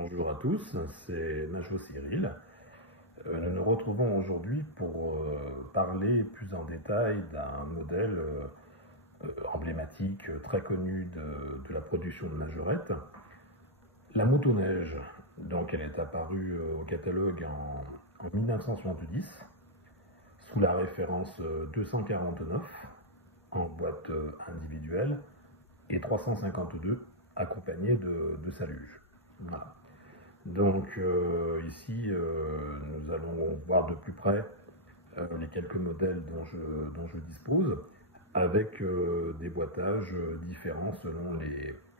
bonjour à tous, c'est Majo Cyril. Nous nous retrouvons aujourd'hui pour parler plus en détail d'un modèle emblématique, très connu de la production de Majorette, la motoneige. Donc elle est apparue au catalogue en 1970 sous la référence 249 en boîte individuelle et 352 accompagné de sa luge. Voilà. Donc ici, nous allons voir de plus près les quelques modèles dont je dispose, avec des boîtages différents selon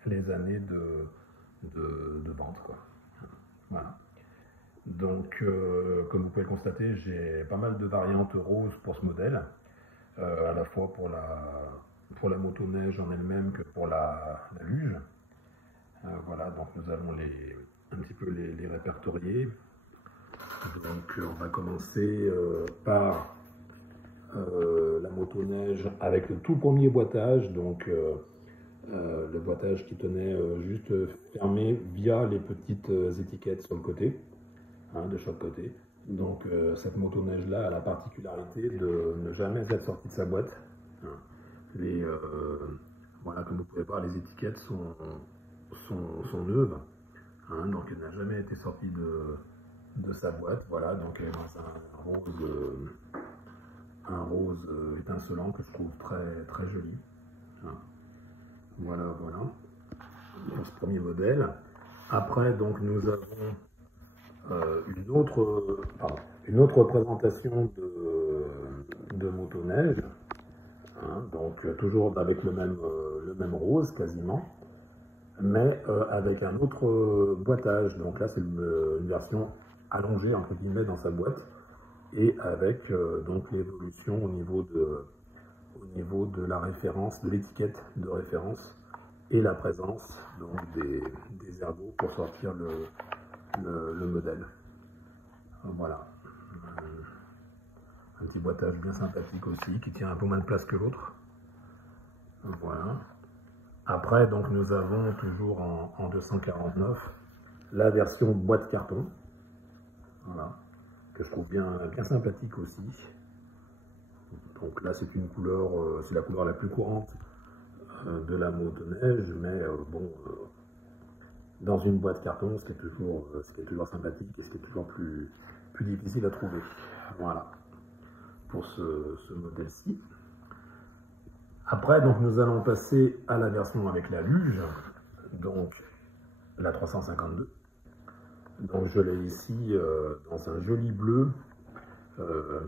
les années de vente, quoi. Voilà. Donc, comme vous pouvez le constater, j'ai pas mal de variantes roses pour ce modèle, à la fois pour la motoneige en elle-même que pour la luge. Voilà, donc nous allons un petit peu les répertorier. Donc on va commencer par la motoneige avec le tout premier boîtage, donc le boîtage qui tenait juste fermé via les petites étiquettes sur le côté, de chaque côté. Donc cette motoneige là a la particularité de ne jamais être sortie de sa boîte. Voilà, comme vous pouvez voir, les étiquettes sont neuves, donc elle n'a jamais été sortie de sa boîte. Voilà, donc elle est dans un rose étincelant que je trouve très, très joli. Voilà, voilà, pour ce premier modèle. Après, donc, nous avons une autre représentation de motoneige, donc toujours avec le même rose quasiment, mais avec un autre boîtage. Donc là, c'est une version allongée entre guillemets dans sa boîte, et avec donc l'évolution au niveau de la référence, de l'étiquette de référence, et la présence donc des ergots pour sortir le modèle. Voilà. Un petit boîtage bien sympathique aussi, qui tient un peu moins de place que l'autre. Voilà. Après, donc, nous avons toujours en 249 la version boîte carton, voilà, que je trouve bien sympathique aussi. Donc là, c'est une couleur, c'est la couleur la plus courante de la motoneige, mais bon, dans une boîte carton, ce qui est toujours sympathique et ce qui est toujours plus difficile à trouver. Voilà, pour ce modèle-ci. Après, donc, nous allons passer à la version avec la luge, donc la 352. Donc je l'ai ici dans un joli bleu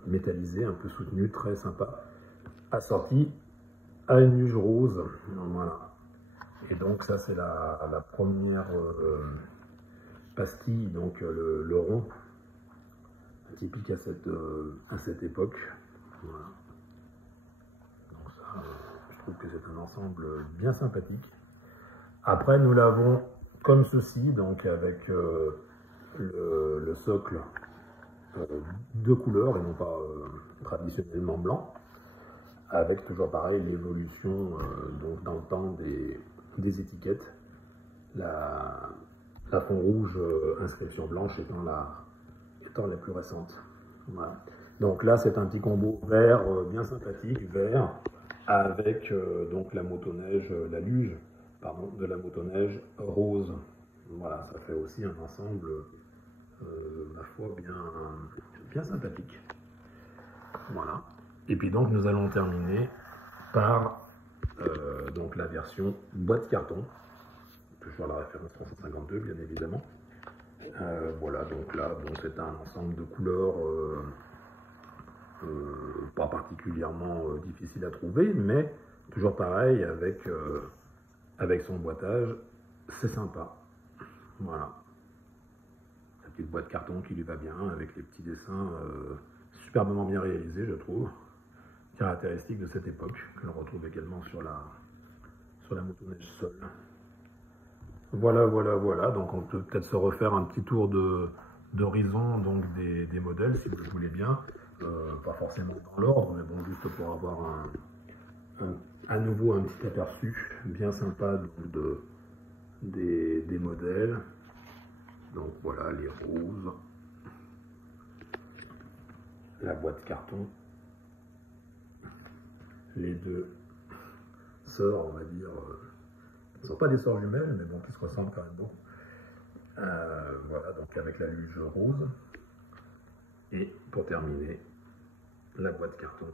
métallisé, un peu soutenu, très sympa, assorti à une luge rose. Voilà. Et donc ça, c'est la première pastille, donc le rond, typique à cette époque. Voilà. Donc ça, je trouve que c'est un ensemble bien sympathique. Après, nous l'avons comme ceci, donc avec le socle de couleur et non pas traditionnellement blanc, avec toujours pareil l'évolution donc dans le temps des étiquettes, la fond rouge inscription blanche étant la plus récente. Voilà. Donc là, c'est un petit combo vert bien sympathique, vert, avec donc la motoneige, la luge, pardon, de la motoneige rose. Voilà, ça fait aussi un ensemble, ma foi, bien sympathique. Voilà. Et puis donc, nous allons terminer par donc la version boîte carton, toujours la référence 352, bien évidemment. Voilà, donc là, bon, c'est un ensemble de couleurs pas particulièrement difficile à trouver, mais toujours pareil, avec son boîtage, c'est sympa. Voilà. Sa petite boîte carton qui lui va bien, avec les petits dessins superbement bien réalisés, je trouve. Caractéristique de cette époque, que l'on retrouve également sur la motoneige sol. Voilà, voilà, voilà. Donc on peut peut-être se refaire un petit tour d'horizon donc des modèles, si vous le voulez bien. Pas forcément dans l'ordre, mais bon, juste pour avoir à nouveau un petit aperçu bien sympa des modèles. Donc voilà les roses, la boîte carton, les deux sœurs, on va dire, qui ne sont pas des sœurs jumelles, mais bon, qui se ressemblent quand même beaucoup. Voilà, donc avec la luge rose. Et pour terminer, la boîte carton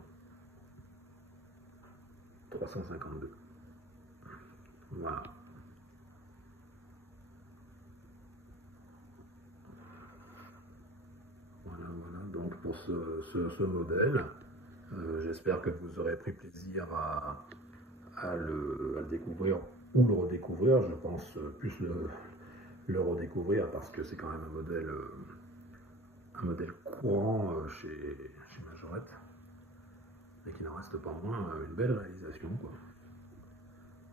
352. Voilà. Voilà, donc pour ce modèle, j'espère que vous aurez pris plaisir à le découvrir ou le redécouvrir. Je pense plus le redécouvrir parce que c'est quand même un modèle courant chez Majorette, et qui n'en reste pas moins une belle réalisation, quoi.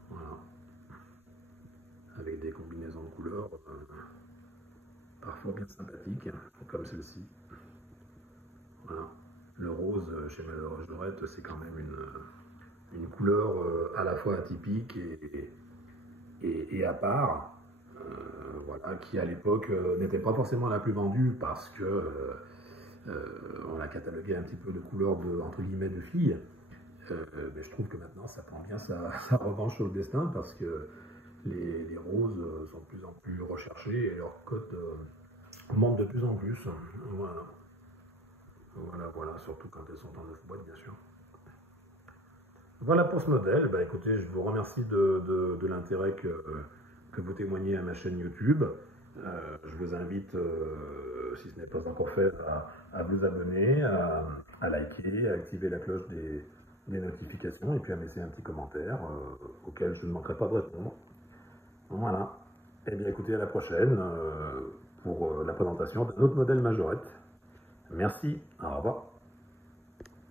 Voilà. Avec des combinaisons de couleurs parfois bien sympathiques, comme celle-ci. Voilà. Le rose chez Majorette, c'est quand même une couleur à la fois atypique et à part. Voilà, qui à l'époque n'était pas forcément la plus vendue parce que on la cataloguait un petit peu de couleur de, entre guillemets, de filles. Mais je trouve que maintenant ça prend bien sa revanche sur le destin parce que les roses sont de plus en plus recherchées et leur cote monte de plus en plus. Voilà, surtout quand elles sont en 9 boîtes, bien sûr. Voilà pour ce modèle. Bah, écoutez, je vous remercie de l'intérêt que vous témoignez à ma chaîne YouTube. Je vous invite, si ce n'est pas encore fait, à vous abonner, à liker, à activer la cloche des notifications et puis à me laisser un petit commentaire auquel je ne manquerai pas de répondre. Voilà. Et bien écoutez, à la prochaine pour la présentation d'un autre modèle Majorette. Merci, au revoir.